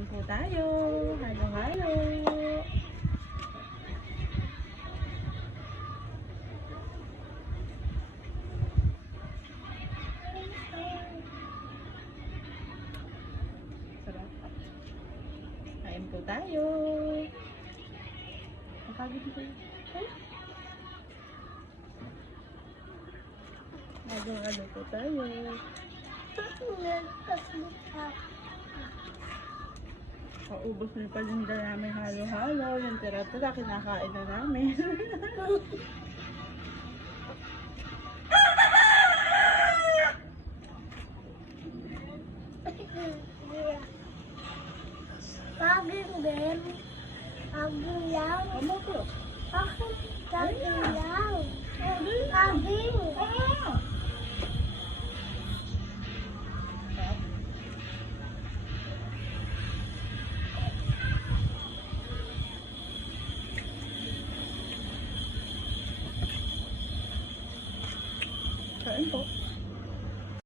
Kain po tayo. Halo-halo. Sarap. Kain po tayo. Napagod dito. Halo-halo po tayo. Paubos na pa din namin halo-halo. Yung tira-tira, kinakain na namin. Paging din. Paging lang. Ano po? Paging lang. Paging. Kain po.